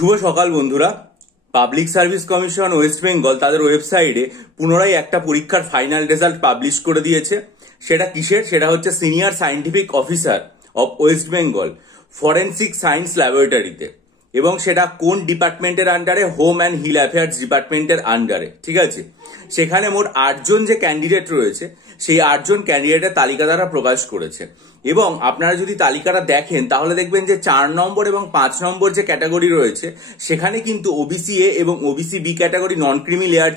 শুভ সকাল বন্ধুরা। Public service commission West Bengal তাদের ওয়েবসাইটে পুনরায় একটা পরীক্ষার ফাইনাল রেজাল্ট পাবলিশ করে দিয়েছে। সেটা কিসের? সেটা হচ্ছে senior scientific officer of West Bengal forensic science ল্যাবরেটরিতে, এবং সেটা কোন ডিপার্টমেন্টের আন্ডারে? হোম অ্যান্ড হিল অ্যাফেয়ার্স ডিপার্টমেন্টের আন্ডারে। ঠিক আছে, সেখানে মোট 8 জন যে ক্যান্ডিডেট রয়েছে সেই 8 জন ক্যান্ডিডেটের তালিকা তারা প্রকাশ করেছে। এবং আপনারা যদি তালিকাটা দেখেন তাহলে দেখবেন যে 4 নম্বর এবং 5 নম্বর যে ক্যাটাগরি রয়েছে সেখানে কিন্তু ওবিসি এ এবং OBC B category non creamy layer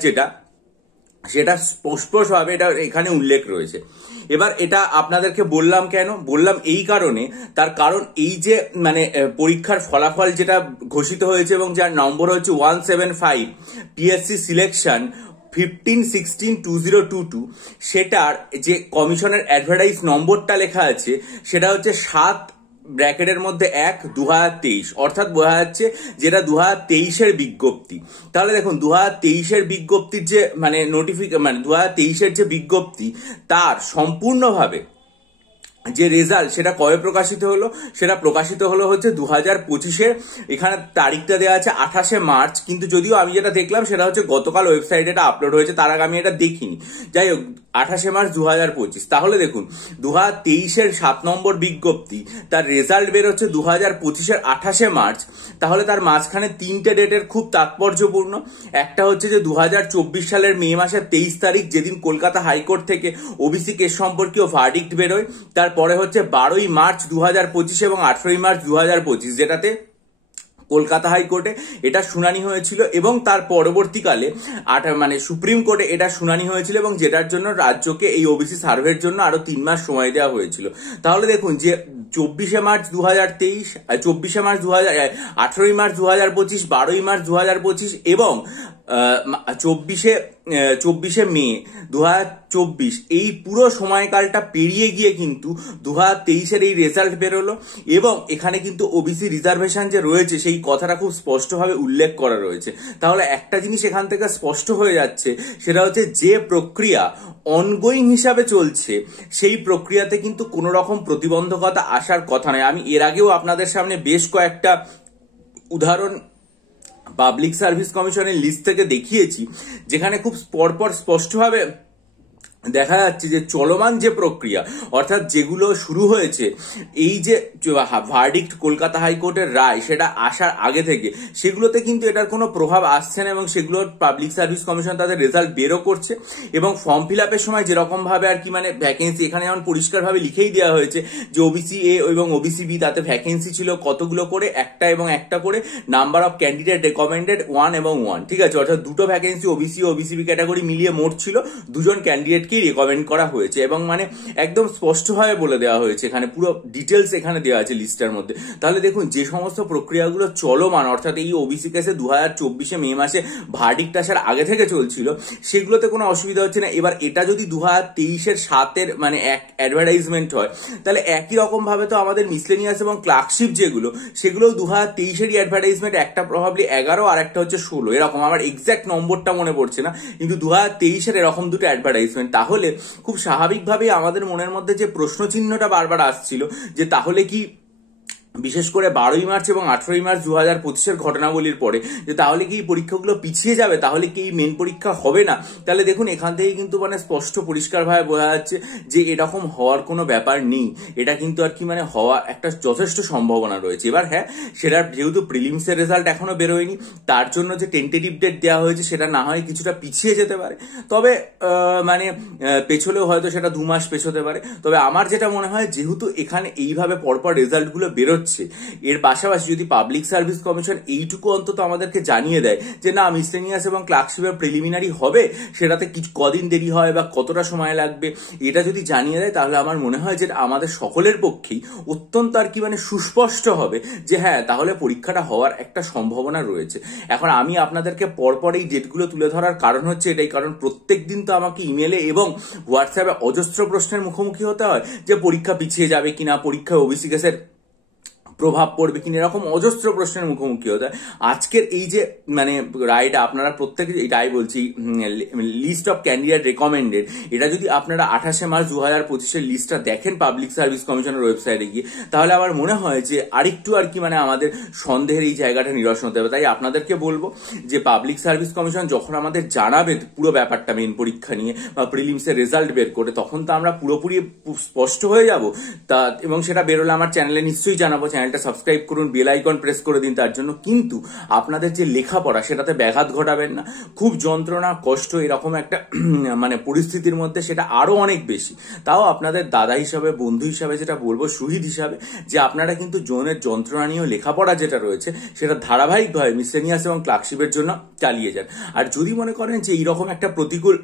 সেটা স্পষ্টভাবে এটা এখানে উল্লেখ রয়েছে। এবার এটা আপনাদেরকে বললাম কেন? বললাম এই কারণে, তার কারণ এই যে পরীক্ষার ফলাফল যেটা ঘোষিত হয়েছে এবং যার নম্বর হচ্ছে 175 পিএসসি সিলেকশন 15/16/2022, সেটার যে কমিশনের অ্যাডভার্টাইজ নম্বরটা লেখা আছে সেটা হচ্ছে 7 ব্র্যাকেটের মধ্যে 1/2023, অর্থাৎ বোঝা যাচ্ছে যেটা 2023-এর বিজ্ঞপ্তি। তাহলে দেখুন 2023-এর বিজ্ঞপ্তির যে নোটিফিকেশন 2023-এর যে বিজ্ঞপ্তি তার সম্পূর্ণভাবে যে রেজাল্ট সেটা কবে প্রকাশিত হলো? সেটা প্রকাশিত হলো হচ্ছে 2025-এর, এখানে তারিখটা দেওয়া আছে 28শে মার্চ, কিন্তু যদিও আমি যেটা দেখলাম সেটা হচ্ছে গতকাল ওয়েবসাইটে এটা আপলোড হয়েছে, তার আগে আমি এটা দেখিনি। যাই হোক, 28শে মার্চ 2025। তাহলে দেখুন 2023-এর 7 নম্বর বিজ্ঞপ্তি, তার রেজাল্ট বেরোচ্ছে 2025-এর 28শে মার্চ। তাহলে তার মাঝখানে 3টে ডেটের খুব তাৎপর্যপূর্ণ। একটা হচ্ছে যে 2024 সালের মে মাসের 23 তারিখ, যেদিন কলকাতা হাইকোর্ট থেকে ওবিসি কেস সম্পর্কীয় ভার্ডিক্ট বেরোয়। তারপরে হচ্ছে 12ই মার্চ 2025 এবং 18ই মার্চ 2025, যেটাতে কলকাতা হাইকোর্টে এটা শুনানি হয়েছিল, এবং তার পরবর্তীকালে সুপ্রিম কোর্টে এটা শুনানি হয়েছিল, এবং যেটার জন্য রাজ্যকে এই ওবিসি সার্ভের জন্য আরো 3 মাস সময় দেওয়া হয়েছিল। তাহলে দেখুন যে 24শে মার্চ 2023, 24শে মার্চ 18ই মার্চ 2025, 12ই মার্চ 2025 এবং 24শে মে 2024, এই পুরো সময়কালটা পেরিয়ে গিয়ে কিন্তু 2023-এর এই রেজাল্ট বেরোলো। এবং এখানে কিন্তু ওবিসি রিজার্ভেশন যে রয়েছে সেই কথাটা খুব স্পষ্টভাবে উল্লেখ করা রয়েছে। তাহলে একটা জিনিস এখান থেকে স্পষ্ট হয়ে যাচ্ছে, সেটা হচ্ছে যে প্রক্রিয়া অনগোয়িং হিসাবে চলছে সেই প্রক্রিয়াতে কিন্তু কোনো রকম প্রতিবন্ধকতা আসার কথা নয়। আমি এর আগেও আপনাদের সামনে বেশ কয়েকটা উদাহরণ পাবলিক সার্ভিস কমিশনের লিস্ট থেকে দেখিয়েছি, যেখানে খুব পরপর স্পষ্টভাবে দেখা যাচ্ছে যে চলমান যে প্রক্রিয়া, অর্থাৎ যেগুলো শুরু হয়েছে, এই যে ভার্ডিক্ট কলকাতা হাইকোর্টের রায় সেটা আসার আগে থেকে, সেগুলোতে কিন্তু এটার কোনো প্রভাব আসছে না, এবং সেগুলো পাবলিক সার্ভিস কমিশন তাদের রেজাল্ট বেরো করছে। এবং ফর্ম ফিল আপের সময় যেরকম ভাবে আর কি ভ্যাকেন্সি, এখানে যেমন পরিষ্কারভাবে লিখেই দেওয়া হয়েছে যে ওবিসি এ এবং ওবিসি বি তাতে ভ্যাকেন্সি ছিল কতগুলো করে, একটা এবং একটা করে, নাম্বার অফ ক্যান্ডিডেট রেকমেন্ডেড 1 এবং 1। ঠিক আছে, অর্থাৎ দুটো ভ্যাকেন্সি ওবিসি ও ওবিসি বি ক্যাটাগরি মিলিয়ে মোট ছিল, 2 জন ক্যান্ডিডেট রেকমেন্ড করা হয়েছে, এবং একদম স্পষ্টভাবে বলে দেওয়া হয়েছে, এখানে পুরো ডিটেলস এখানে দেওয়া আছে লিস্টের মধ্যে। তাহলে দেখুন যে সমস্ত প্রক্রিয়াগুলো চলমান, অর্থাৎ এই ওবিসি কেসে 2024-এ মে মাসে ভার্ডিক্ট আসার আগে থেকে চলছিল, সেগুলোতে কোনো অসুবিধা হচ্ছে না। এবার এটা যদি 2023-এর 7-এর অ্যাডভার্টাইজমেন্ট হয়, তাহলে একই রকম ভাবে তো আমাদের মিসলেনিয়াস এবং ক্লার্কশিপ যেগুলো, সেগুলো 2023-এরই অ্যাডভার্টাইজমেন্ট, একটা প্রবাবলি 11 আর একটা হচ্ছে 16, এরকম। আমার এক্সাক্ট নম্বরটা মনে পড়ছে না, কিন্তু 2023-এর এরকম দুটো অ্যাডভার্টাইজমেন্ট। তাহলে খুব স্বাভাবিকভাবেই আমাদের মনের মধ্যে যে প্রশ্নচিহ্নটা বারবার আসছিল, যে তাহলে কি বিশেষ করে 12ই মার্চ এবং 18ই মার্চ 2025-এর ঘটনাবলীর পরে, যে তাহলে কি এই পরীক্ষাগুলো পিছিয়ে যাবে, তাহলে কি এই মেন পরীক্ষা হবে না? তাহলে দেখুন এখান থেকে কিন্তু স্পষ্ট পরিষ্কারভাবে বোঝা যাচ্ছে যে এরকম হওয়ার কোনো ব্যাপার নেই। এটা কিন্তু আর কি হওয়ার একটা যথেষ্ট সম্ভাবনা রয়েছে। এবার হ্যাঁ, সেটার যেহেতু প্রিলিমসের রেজাল্ট এখনো বেরোয়নি, তার জন্য যে টেন্টেটিভ ডেট দেওয়া হয়েছে সেটা না হয় কিছুটা পিছিয়ে যেতে পারে, তবে পেছলেও হয়তো সেটা 2 মাস পেছোতে পারে। তবে আমার যেটা মনে হয়, যেহেতু এখানে এইভাবে পরপর রেজাল্টগুলো বেরোচ্ছে, এর পাশাপাশি যদি পাবলিক সার্ভিস কমিশন এইটুকু অন্তত আমাদেরকে জানিয়ে দেয় যে না, মিসলেনিয়াস এবং ক্লার্কশিপের প্রিলিমিনারি হবে, সেটাতে কদিন দেরি হয় বা কতটা সময় লাগবে, এটা যদি জানিয়ে দেয়, তাহলে আমার মনে হয় যে আমাদের সকলের পক্ষেই অত্যন্ত আর কি সুস্পষ্ট হবে যে হ্যাঁ, তাহলে পরীক্ষাটা হওয়ার একটা সম্ভাবনা রয়েছে। এখন আমি আপনাদেরকে পরপর এই ডেটগুলো তুলে ধরার কারণ হচ্ছে এটাই, কারণ প্রত্যেক দিন তো আমাকে ইমেলে এবং হোয়াটসঅ্যাপে অজস্র প্রশ্নের মুখোমুখি হতে হয় যে পরীক্ষা পিছিয়ে যাবে কিনা, পরীক্ষায় ওবিসি কেসের প্রভাব পড়বে কিনা, এরকম অজস্র প্রশ্নের মুখোমুখি হতে হয়। আজকের এই যে মানে রায়টা, আপনারা প্রত্যেকে এই রায় বলছি, লিস্ট অফ ক্যান্ডিডেট রেকমেন্ডেড, এটা যদি আপনারা 28 মার্চ 2025 লিস্টটা দেখেন পাবলিক সার্ভিস কমিশনের ওয়েবসাইটে গিয়ে, তাহলে আমার মনে হয় যে আরেকটু আর কি মানে আমাদের সন্দেহের এই জায়গাটা নিরসন হতে হবে। তাই আপনাদেরকে বলবো যে পাবলিক সার্ভিস কমিশন যখন আমাদের জানাবে পুরো ব্যাপারটা মেন পরীক্ষা নিয়ে বা প্রিলিমসের রেজাল্ট বের করে, তখন তো আমরা পুরোপুরি স্পষ্ট হয়ে যাব তা, এবং সেটা বেরোলে আমার চ্যানেলে নিশ্চয়ই জানাবো। চ্যানেলটা সাবস্ক্রাইব করুন, বেল আইকন প্রেস করে দিন তার জন্য। কিন্তু আপনাদের যে লেখাপড়া সেটাতে ব্যাঘাত ঘটাবেন না। খুব যন্ত্রণা কষ্ট এরকম একটা মানে পরিস্থিতির মধ্যে সেটা আরো অনেক বেশি। তাও আপনাদের দাদা হিসাবে, বন্ধু হিসাবে যেটা বলবো, শহীদ হিসাবে, যে আপনারা কিন্তু জনের যন্ত্রণা নিয়ে লেখাপড়া যেটা রয়েছে সেটা ধারাবাহিকভাবে মিসেলিনিয়াস এবং ক্লার্কশিপের জন্য চালিয়ে যান। আর যদি মনে করেন যে এইরকম একটা প্রতিকূল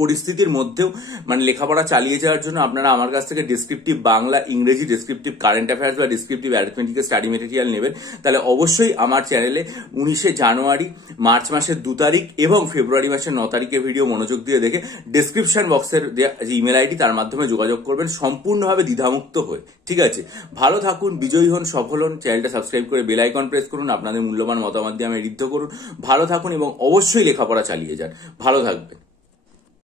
পরিস্থিতির মধ্যেও মানে লেখাপড়া চালিয়ে যাওয়ার জন্য আপনারা আমার কাছ থেকে ডেসক্রিপটিভ বাংলা, ইংরেজি, ডেসক্রিপটিভ কারেন্ট অ্যাফেয়ার্স বা ডেসক্রিপটিভ অ্যারিথমেটিকের স্টাডি মেটেরিয়াল নেবেন, তাহলে অবশ্যই আমার চ্যানেলে 19 জানুয়ারি, মার্চ মাসের 2 তারিখ এবং ফেব্রুয়ারি মাসের 9 তারিখের ভিডিও মনোযোগ দিয়ে দেখে ডেসক্রিপশন বক্সের যে ইমেল আইডি তার মাধ্যমে যোগাযোগ করবেন সম্পূর্ণভাবে দ্বিধামুক্ত হয়ে। ঠিক আছে, ভালো থাকুন, বিজয়ী হন, সফল হন। চ্যানেলটা সাবস্ক্রাইব করে বেল আইকন প্রেস করুন, আপনাদের মূল্যবান মতামত দিয়ে আমি ঋদ্ধ করুন। ভালো থাকুন এবং অবশ্যই লেখাপড়া চালিয়ে যান। ভালো থাকবেন।